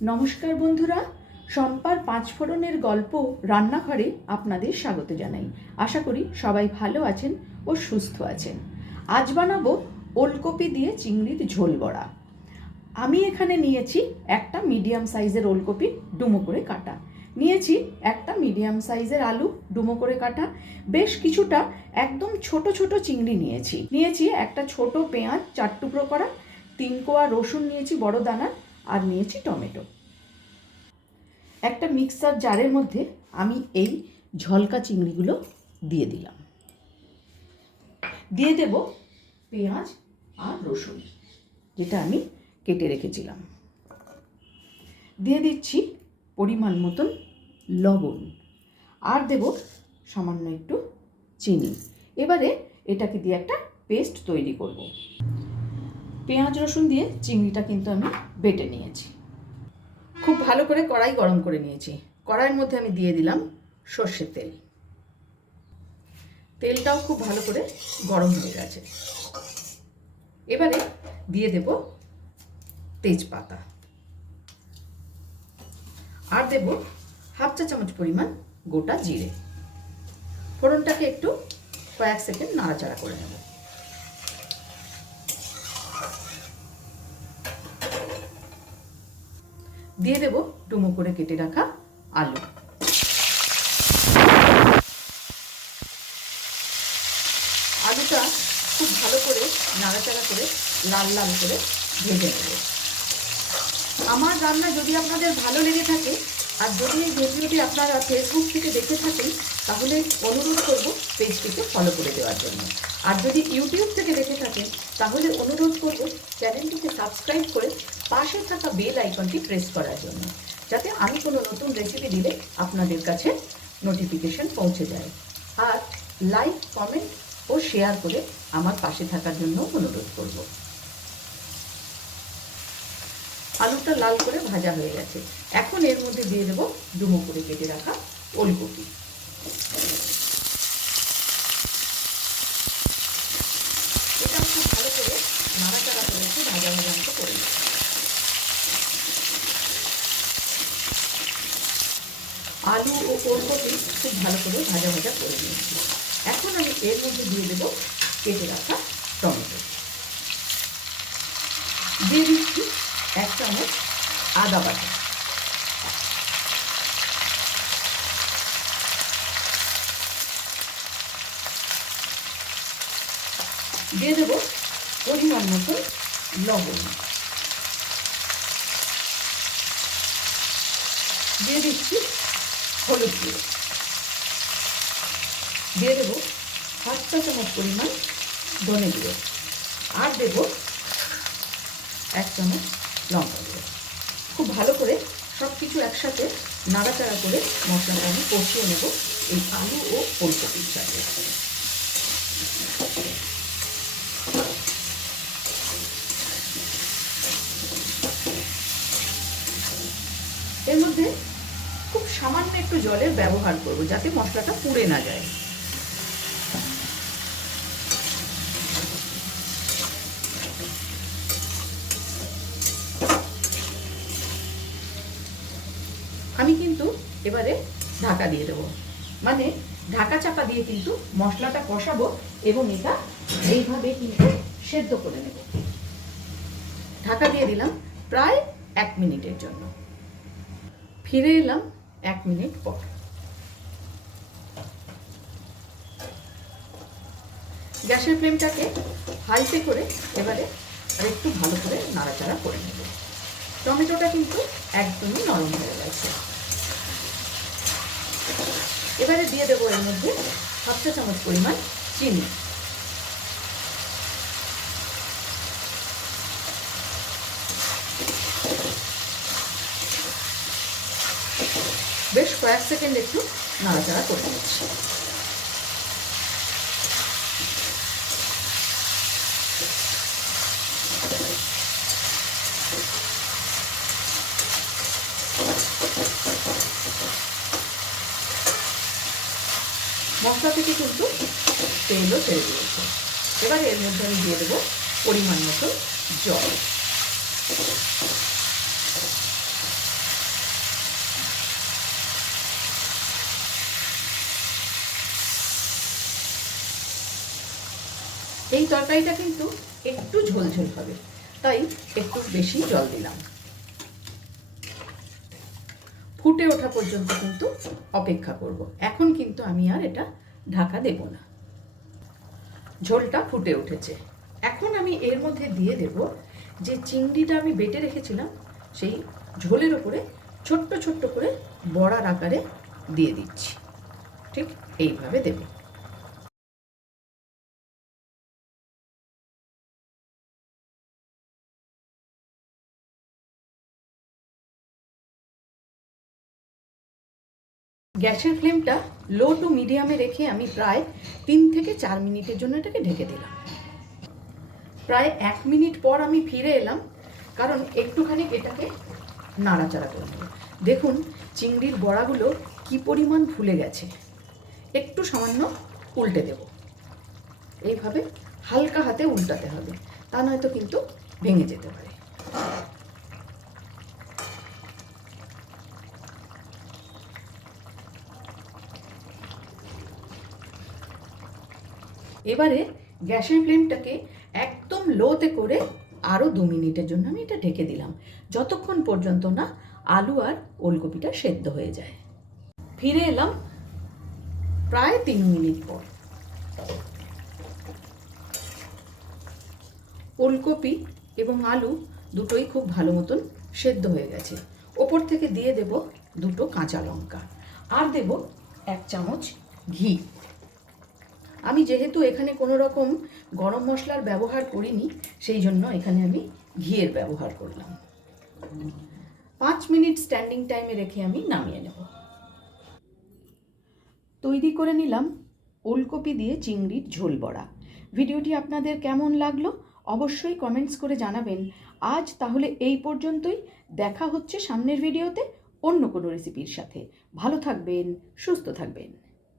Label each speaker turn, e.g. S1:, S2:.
S1: নমস্কার বন্ধুরা, সম্পার পাঁচফোড়নের গল্প রান্নাঘরে আপনাদের স্বাগত জানাই। আশা করি সবাই ভালো আছেন ও সুস্থ আছেন। আজ বানাবো ওলকপি দিয়ে চিংড়ির ঝোল বড়া। আমি এখানে নিয়েছি একটা মিডিয়াম সাইজের ওলকপি, ডুমো করে কাটা। নিয়েছি একটা মিডিয়াম সাইজের আলু, ডুমো করে কাটা। বেশ কিছুটা একদম ছোট ছোট চিংড়ি নিয়েছি। নিয়েছি একটা ছোট পেঁয়াজ, চার টুকরো করা। তিন কোয়া রসুন নিয়েছি, বড় দানা। আর নিয়েছি টমেটো। একটা মিক্সার জারের মধ্যে আমি এই ঝলকা চিংড়িগুলো দিয়ে দিলাম। দিয়ে দেব পেঁয়াজ আর রসুন, যেটা আমি কেটে রেখেছিলাম। দিয়ে দিচ্ছি পরিমাণ মতন লবণ আর দেব সামান্য একটু চিনি। এবারে এটাকে দিয়ে একটা পেস্ট তৈরি করব। পেঁয়াজ, রসুন দিয়ে চিংড়িটা কিন্তু আমি বেটে নিয়েছি। খুব ভালো করে কড়াই গরম করে নিয়েছি। কড়াইয়ের মধ্যে আমি দিয়ে দিলাম সর্ষের তেল। তেলটাও খুব ভালো করে গরম হয়ে গেছে। এবারে দিয়ে দেব তেজপাতা। আর দেব হাফ চা চামচ পরিমাণ গোটা জিরে। ফোড়নটাকে একটু কয়েক সেকেন্ড নাড়াচাড়া করে নেব। দিয়ে দেব ডুমো করে কেটে রাখা আলু। আলুটা খুব ভালো করে নাড়াচাড়া করে লাল লাল করে ভেজে নেব। আমার রান্না যদি আপনাদের ভালো লেগে থাকে আর যদি এই ভিডিওটি আপনারা ফেসবুক থেকে দেখে থাকেন, তাহলে অনুরোধ করব পেজটিকে ফলো করে দেওয়ার জন্য। আর যদি ইউটিউব থেকে দেখে থাকেন, তাহলে অনুরোধ করব চ্যানেলটিকে সাবস্ক্রাইব করে পাশে থাকা বেল আইকনটি প্রেস করার জন্য, যাতে আমি কোনো নতুন রেসিপি দিলে আপনাদের কাছে নোটিফিকেশন পৌঁছে যায়। আর লাইক কমেন্ট ও শেয়ার করে আমার পাশে থাকার জন্য অনুরোধ করব। আলুটা লাল করে ভাজা হয়ে গেছে। এখন এর মধ্যে দিয়ে দেবো ডুমো করে কেটে রাখা ওলকপি। এটা খুব ভালো করে নাড়াচাড়া করে একটু ভাজা ভাজা মতো করে আলু ও ওলকপি খুব ভালো করে ভাজা ভাজা করে নিয়েছি। এখন আমি এর মধ্যে দিয়ে দেবো কেটে রাখা টমেটো। দিয়ে দিচ্ছি এক চামচ আদা বাটা। দিয়ে দেব পরিমাণ মতো লবণ। দিয়ে দিচ্ছি হলুদ গুঁড়ো। দিয়ে দেবো হাফ চা চামচ পরিমাণ ধনে গুঁড়ো। আর দেবো এক চামচ লঙ্কা গুঁড়ো খুব ভালো করে সব কিছু একসাথে নাড়াচাড়া করে মশলাটা আমি কষিয়ে নেব এই আলু ও ফুলকপির সাথে। এর মধ্যে খুব সামান্য একটু জলের ব্যবহার করব যাতে মশলাটা পুড়ে না যায়। আমি কিন্তু এবারে ঢাকা দিয়ে দেবো। মানে ঢাকা চাপা দিয়ে কিন্তু মশলাটা কষাবো এবং এটা এইভাবে কিন্তু সেদ্ধ করে নেব। ঢাকা দিয়ে দিলাম প্রায় এক মিনিটের জন্য। ফিরে এলাম এক মিনিট পর। গ্যাসের ফ্লেমটাকে হাইতে করে এবারে একটু ভালো করে নাড়াচাড়া করে নেব। টমেটোটা কিন্তু একদমই নরম হয়ে গেছে। এবারে দিয়ে দেবো এর মধ্যে হাফ চা চামচ পরিমাণ চিনি। বেশ কয়েক সেকেন্ড একটু নাড়াচাড়া করে নিচ্ছি। মশলা থেকে কিন্তু তেলও ছেড়ে দিয়েছে এবার এর মধ্যে আমি দিয়ে দেবো পরিমাণ মতো জল। এই তরকারিটা কিন্তু একটু ঝোলঝোল হবে, তাই একটু বেশি জল দিলাম। ফুটে ওঠা পর্যন্ত কিন্তু অপেক্ষা করব। এখন কিন্তু আমি আর এটা ঢাকা দেব না। ঝোলটা ফুটে উঠেছে। এখন আমি এর মধ্যে দিয়ে দেব যে চিংড়িটা আমি বেটে রেখেছিলাম, সেই ঝোলের ওপরে ছোট্ট ছোট্ট করে বড়ার আকারে দিয়ে দিচ্ছি। ঠিক এইভাবে দেব। গ্যাসের ফ্লেমটা লো টু মিডিয়ামে রেখে আমি প্রায় তিন থেকে চার মিনিটের জন্য এটাকে ঢেকে দিলাম। প্রায় এক মিনিট পর আমি ফিরে এলাম, কারণ একটুখানি এটাকে নাড়াচাড়া করে দেখুন, চিংড়ির বড়াগুলো কি পরিমাণ ফুলে গেছে। একটু সামান্য উল্টে দেব। এইভাবে হালকা হাতে উল্টাতে হবে, তা নয়তো কিন্তু ভেঙে যেতে পারে। এবারে গ্যাসের ফ্লেমটাকে একদম লোতে করে আরও দু মিনিটের জন্য আমি এটা ঢেকে দিলাম। যতক্ষণ পর্যন্ত না আলু আর ওলকপিটা সেদ্ধ হয়ে যায়। ফিরে এলাম প্রায় তিন মিনিট পর। ওলকপি এবং আলু দুটোই খুব ভালো মতন সেদ্ধ হয়ে গেছে। ওপর থেকে দিয়ে দেব দুটো কাঁচা লঙ্কা। আর দেব এক চামচ ঘি। আমি যেহেতু এখানে কোনো রকম গরম মশলার ব্যবহার করিনি, সেই জন্য এখানে আমি ঘিয়ের ব্যবহার করলাম। পাঁচ মিনিট স্ট্যান্ডিং টাইমে রেখে আমি নামিয়ে নেব। তৈরি করে নিলাম ওলকপি দিয়ে চিংড়ির ঝোল বড়া। ভিডিওটি আপনাদের কেমন লাগল অবশ্যই কমেন্টস করে জানাবেন। আজ তাহলে এই পর্যন্তই। দেখা হচ্ছে সামনের ভিডিওতে অন্য কোনো রেসিপির সাথে। ভালো থাকবেন, সুস্থ থাকবেন।